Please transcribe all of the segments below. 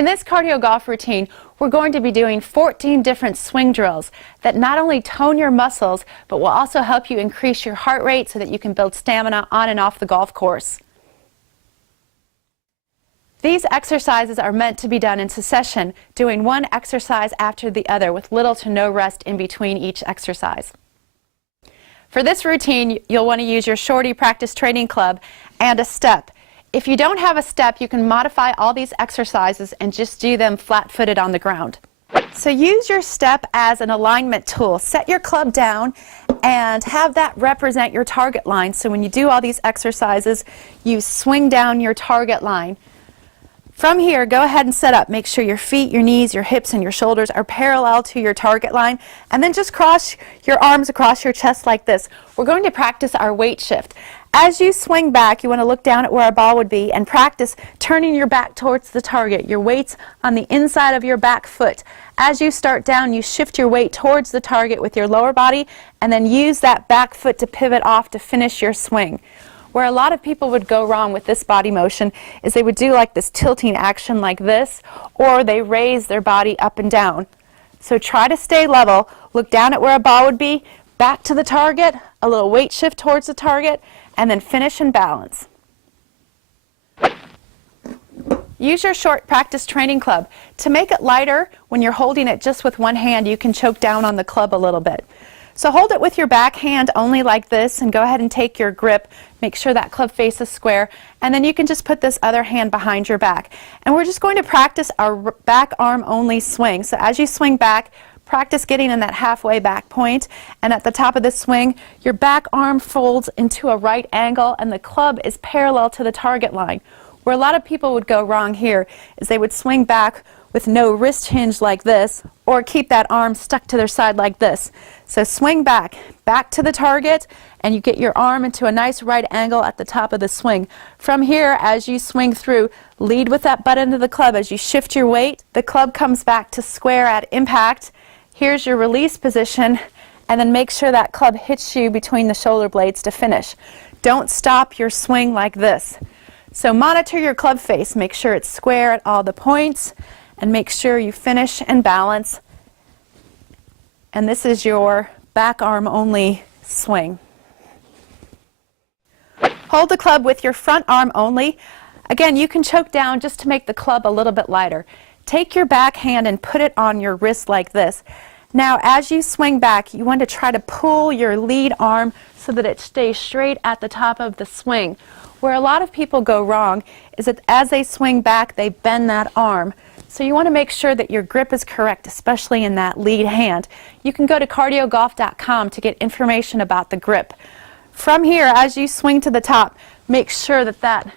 In this cardio golf routine, we're going to be doing 14 different swing drills that not only tone your muscles, but will also help you increase your heart rate so that you can build stamina on and off the golf course. These exercises are meant to be done in succession, doing one exercise after the other with little to no rest in between each exercise. For this routine, you'll want to use your Shorty Practice Training Club and a step. If you don't have a step, you can modify all these exercises and just do them flat-footed on the ground. So use your step as an alignment tool. Set your club down and have that represent your target line. So when you do all these exercises, you swing down your target line. From here, go ahead and set up. Make sure your feet, your knees, your hips, and your shoulders are parallel to your target line. And then just cross your arms across your chest like this. We're going to practice our weight shift. As you swing back, you want to look down at where a ball would be and practice turning your back towards the target. Your weight's on the inside of your back foot. As you start down, you shift your weight towards the target with your lower body and then use that back foot to pivot off to finish your swing. Where a lot of people would go wrong with this body motion is they would do like this tilting action like this, or they raise their body up and down. So try to stay level, look down at where a ball would be, back to the target, a little weight shift towards the target, and then finish and balance. Use your Short Practice Training Club. To make it lighter, when you're holding it just with one hand, you can choke down on the club a little bit. So hold it with your back hand only like this and go ahead and take your grip. Make sure that club face is square, and then you can just put this other hand behind your back. And we're just going to practice our back arm only swing. So as you swing back, practice getting in that halfway back point, and at the top of the swing, your back arm folds into a right angle and the club is parallel to the target line. Where a lot of people would go wrong here is they would swing back with no wrist hinge like this, or keep that arm stuck to their side like this. So swing back, back to the target, and you get your arm into a nice right angle at the top of the swing. From here, as you swing through, lead with that butt end of the club. As you shift your weight, the club comes back to square at impact. Here's your release position, and then make sure that club hits you between the shoulder blades to finish. Don't stop your swing like this. So monitor your club face. Make sure it's square at all the points, and make sure you finish and balance. And this is your back arm only swing. Hold the club with your front arm only. Again, you can choke down just to make the club a little bit lighter. Take your back hand and put it on your wrist like this. Now, as you swing back, you want to try to pull your lead arm so that it stays straight at the top of the swing. Where a lot of people go wrong is that as they swing back, they bend that arm. So you want to make sure that your grip is correct, especially in that lead hand. You can go to cardiogolf.com to get information about the grip. From here, as you swing to the top, make sure that that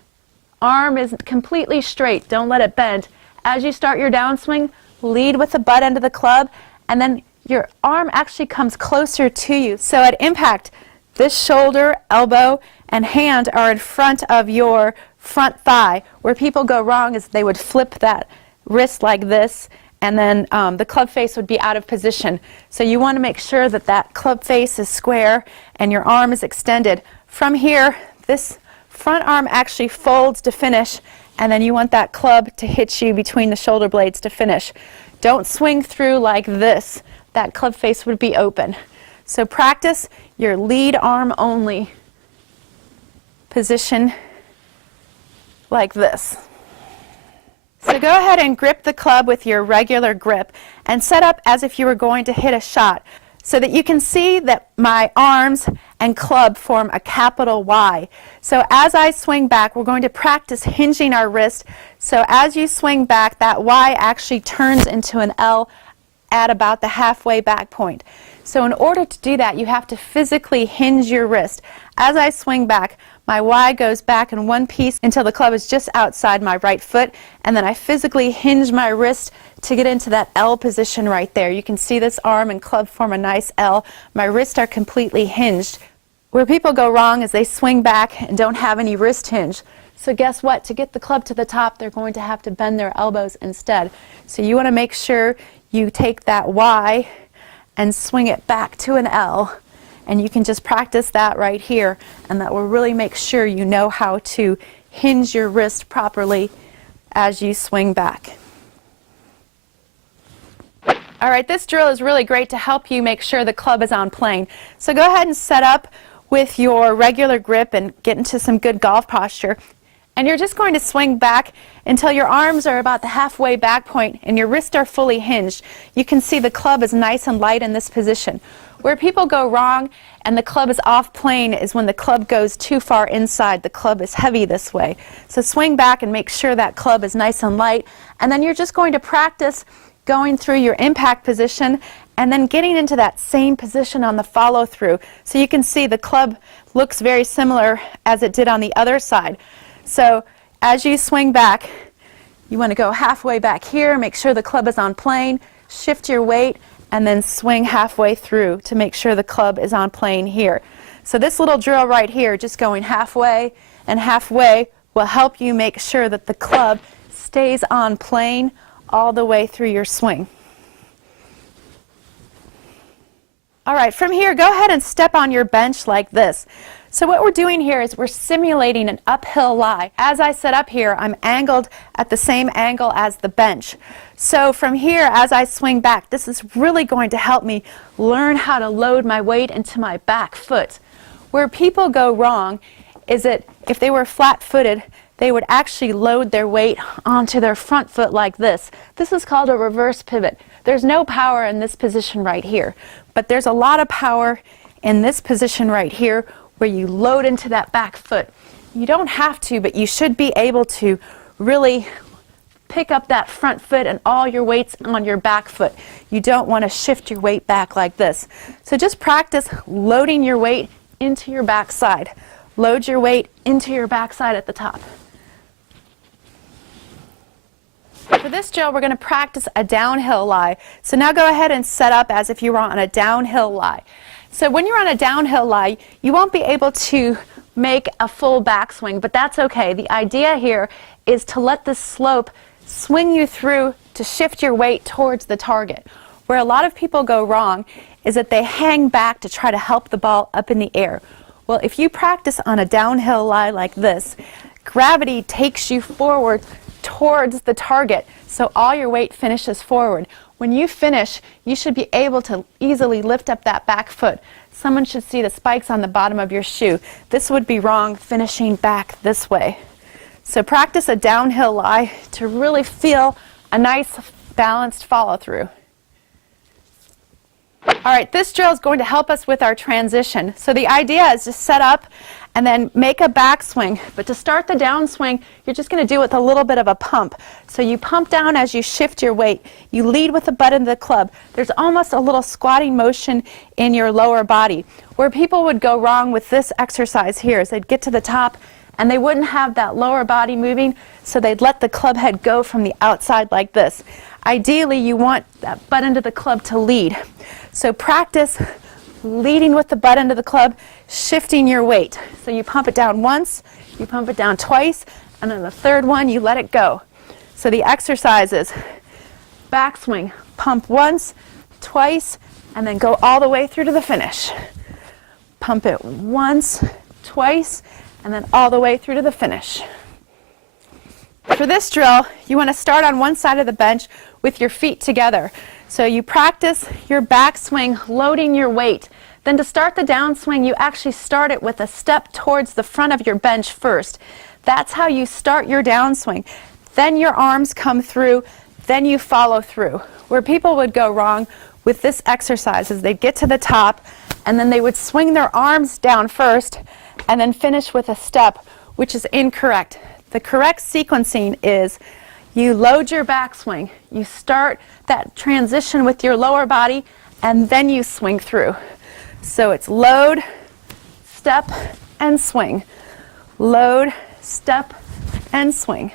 arm is completely straight. Don't let it bend. As you start your downswing, lead with the butt end of the club, and then your arm actually comes closer to you. So at impact, this shoulder, elbow, and hand are in front of your front thigh. Where people go wrong is they would flip that wrist like this, and then the club face would be out of position. So you want to make sure that that club face is square and your arm is extended. From here, this front arm actually folds to finish, and then you want that club to hit you between the shoulder blades to finish. Don't swing through like this. That club face would be open. So practice your lead arm only position like this. So go ahead and grip the club with your regular grip and set up as if you were going to hit a shot so that you can see that my arms and club form a capital Y. So as I swing back, we're going to practice hinging our wrist. So as you swing back, that Y actually turns into an L at about the halfway back point. So in order to do that, you have to physically hinge your wrist. As I swing back, my Y goes back in one piece until the club is just outside my right foot, and then I physically hinge my wrist to get into that L position right there. You can see this arm and club form a nice L. My wrists are completely hinged. Where people go wrong is they swing back and don't have any wrist hinge. So guess what? To get the club to the top, they're going to have to bend their elbows instead. So you want to make sure you take that Y and swing it back to an L. And you can just practice that right here, and that will really make sure you know how to hinge your wrist properly as you swing back. All right, this drill is really great to help you make sure the club is on plane. So go ahead and set up with your regular grip and get into some good golf posture. And you're just going to swing back until your arms are about the halfway back point and your wrists are fully hinged. You can see the club is nice and light in this position. Where people go wrong and the club is off plane is when the club goes too far inside. The club is heavy this way. So swing back and make sure that club is nice and light. And then you're just going to practice going through your impact position and then getting into that same position on the follow through. So you can see the club looks very similar as it did on the other side. So as you swing back, you want to go halfway back here, make sure the club is on plane, shift your weight, and then swing halfway through to make sure the club is on plane here. So this little drill right here, just going halfway and halfway, will help you make sure that the club stays on plane all the way through your swing. All right, from here, go ahead and step on your bench like this. So what we're doing here is we're simulating an uphill lie. As I set up here, I'm angled at the same angle as the bench. So from here, as I swing back, this is really going to help me learn how to load my weight into my back foot. Where people go wrong is that if they were flat-footed, they would actually load their weight onto their front foot like this. This is called a reverse pivot. There's no power in this position right here, but there's a lot of power in this position right here where you load into that back foot. You don't have to, but you should be able to really pick up that front foot and all your weight's on your back foot. You don't want to shift your weight back like this. So just practice loading your weight into your backside. Load your weight into your backside at the top. For this drill, we're going to practice a downhill lie. So now go ahead and set up as if you were on a downhill lie. So when you're on a downhill lie, you won't be able to make a full backswing, but that's okay. The idea here is to let this slope swing you through to shift your weight towards the target. Where a lot of people go wrong is that they hang back to try to help the ball up in the air. Well, if you practice on a downhill lie like this, gravity takes you forward towards the target, so all your weight finishes forward. When you finish, you should be able to easily lift up that back foot. Someone should see the spikes on the bottom of your shoe. This would be wrong, finishing back this way. So practice a downhill lie to really feel a nice balanced follow through. All right, this drill is going to help us with our transition. So the idea is to set up and then make a backswing. But to start the downswing, you're just going to do it with a little bit of a pump. So you pump down as you shift your weight. You lead with the butt of the club. There's almost a little squatting motion in your lower body. Where people would go wrong with this exercise here is they'd get to the top and they wouldn't have that lower body moving, so they'd let the club head go from the outside like this. Ideally, you want that butt end of the club to lead. So practice leading with the butt end of the club, shifting your weight. So you pump it down once, you pump it down twice, and then the third one, you let it go. So the exercise is backswing, pump once, twice, and then go all the way through to the finish. Pump it once, twice, and then all the way through to the finish. For this drill, you want to start on one side of the bench with your feet together. So you practice your backswing, loading your weight. Then to start the downswing, you actually start it with a step towards the front of your bench first. That's how you start your downswing. Then your arms come through, then you follow through. Where people would go wrong with this exercise is they'd get to the top and then they would swing their arms down first and then finish with a step, which is incorrect. The correct sequencing is you load your backswing, you start that transition with your lower body, and then you swing through. So it's load, step, and swing. Load, step, and swing.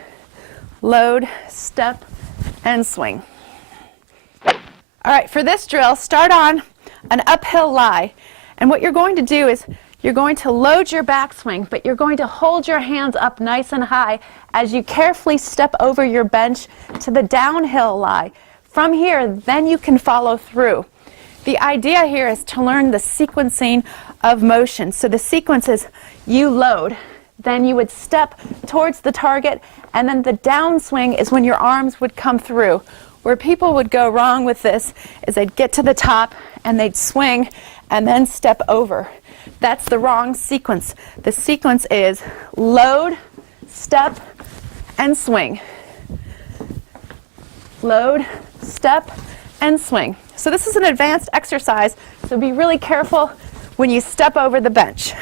Load, step, and swing. All right, for this drill, start on an uphill lie. And what you're going to do is you're going to load your backswing, but you're going to hold your hands up nice and high as you carefully step over your bench to the downhill lie. From here, then you can follow through. The idea here is to learn the sequencing of motion. So the sequence is you load, then you would step towards the target, and then the downswing is when your arms would come through. Where people would go wrong with this is they'd get to the top and they'd swing and then step over. That's the wrong sequence. The sequence is load, step, and swing. Load, step, and swing. So this is an advanced exercise, so be really careful when you step over the bench.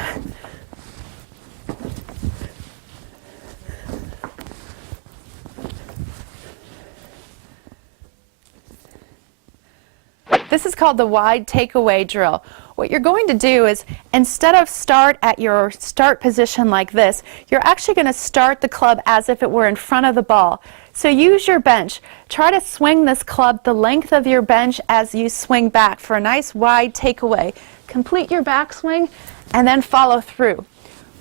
This is called the wide takeaway drill. What you're going to do is, instead of start at your start position like this, you're actually going to start the club as if it were in front of the ball. So use your bench. Try to swing this club the length of your bench as you swing back for a nice wide takeaway. Complete your backswing and then follow through.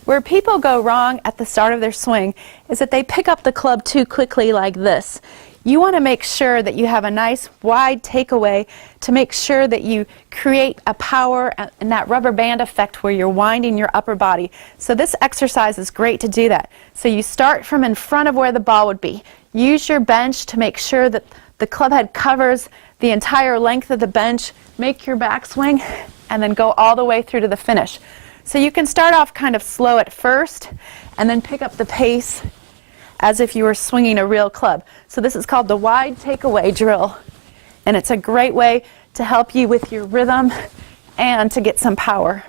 Where people go wrong at the start of their swing is that they pick up the club too quickly like this. You want to make sure that you have a nice wide takeaway to make sure that you create a power and that rubber band effect where you're winding your upper body. So this exercise is great to do that. So you start from in front of where the ball would be. Use your bench to make sure that the club head covers the entire length of the bench. Make your backswing and then go all the way through to the finish. So you can start off kind of slow at first and then pick up the pace as if you were swinging a real club. So this is called the wide takeaway drill, and it's a great way to help you with your rhythm and to get some power.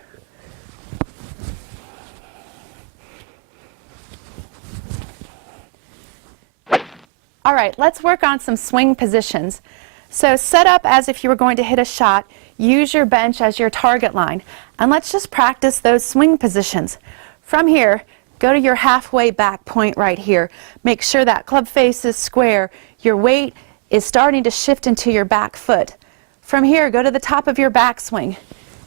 All right, let's work on some swing positions. So set up as if you were going to hit a shot. Use your bench as your target line, and let's just practice those swing positions. From here, go to your halfway back point right here. Make sure that club face is square. Your weight is starting to shift into your back foot. From here, go to the top of your backswing.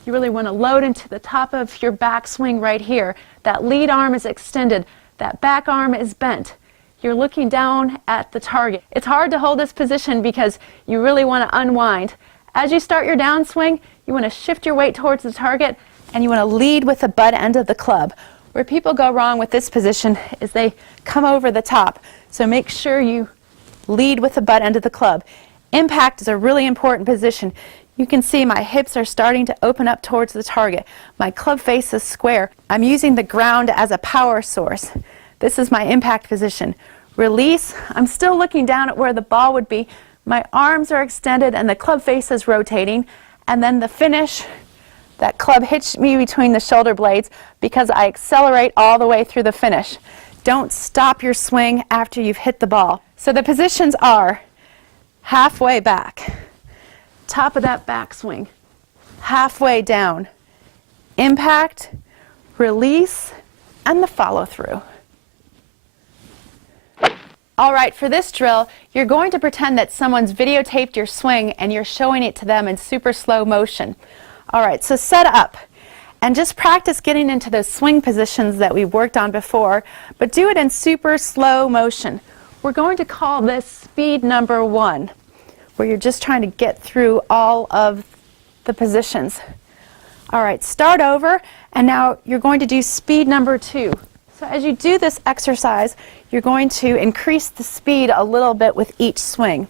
You really want to load into the top of your backswing right here. That lead arm is extended. That back arm is bent. You're looking down at the target. It's hard to hold this position because you really want to unwind. As you start your downswing, you want to shift your weight towards the target and you want to lead with the butt end of the club. Where people go wrong with this position is they come over the top. So make sure you lead with the butt end of the club. Impact is a really important position. You can see my hips are starting to open up towards the target. My club face is square. I'm using the ground as a power source. This is my impact position. Release, I'm still looking down at where the ball would be. My arms are extended and the club face is rotating. And then the finish, that club hits me between the shoulder blades because I accelerate all the way through the finish. Don't stop your swing after you've hit the ball. So the positions are halfway back, top of that backswing, halfway down, impact, release, and the follow through. All right, for this drill, you're going to pretend that someone's videotaped your swing and you're showing it to them in super slow motion. All right, so set up and just practice getting into those swing positions that we worked on before, but do it in super slow motion. We're going to call this speed number 1, where you're just trying to get through all of the positions. All right, start over, and now you're going to do speed number 2. So as you do this exercise, you're going to increase the speed a little bit with each swing.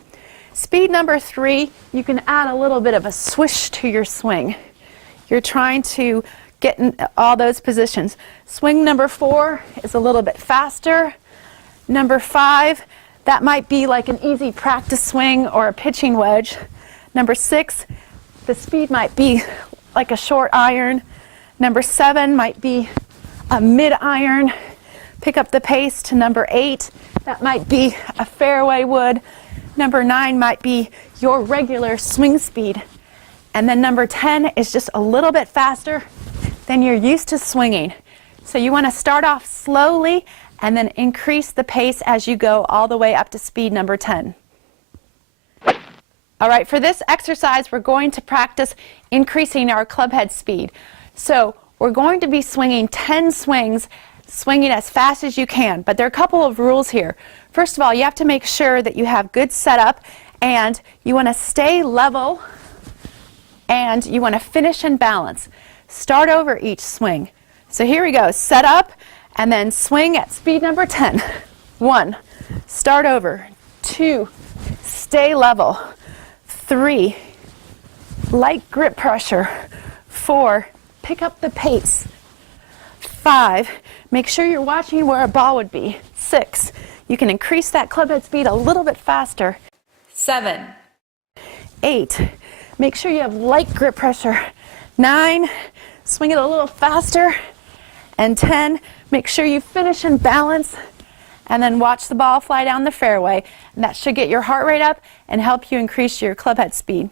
Speed number 3, you can add a little bit of a swish to your swing. You're trying to get in all those positions. Swing number 4 is a little bit faster. Number 5, that might be like an easy practice swing or a pitching wedge. Number 6, the speed might be like a short iron. Number 7 might be a mid iron. Pick up the pace to number 8. That might be a fairway wood. Number 9 might be your regular swing speed. And then number 10 is just a little bit faster than you're used to swinging. So you want to start off slowly and then increase the pace as you go all the way up to speed number 10. All right, for this exercise, we're going to practice increasing our club head speed. So we're going to be swinging 10 swings, swinging as fast as you can. But there are a couple of rules here. First of all, you have to make sure that you have good setup and you want to stay level and you want to finish in balance. Start over each swing. So here we go, set up and then swing at speed number 10. 1, start over. 2, stay level. 3, light grip pressure. 4, pick up the pace. 5, make sure you're watching where a ball would be. 6, you can increase that club head speed a little bit faster. 7, 8, make sure you have light grip pressure. 9, swing it a little faster. And 10, make sure you finish in balance and then watch the ball fly down the fairway. And that should get your heart rate up and help you increase your club head speed.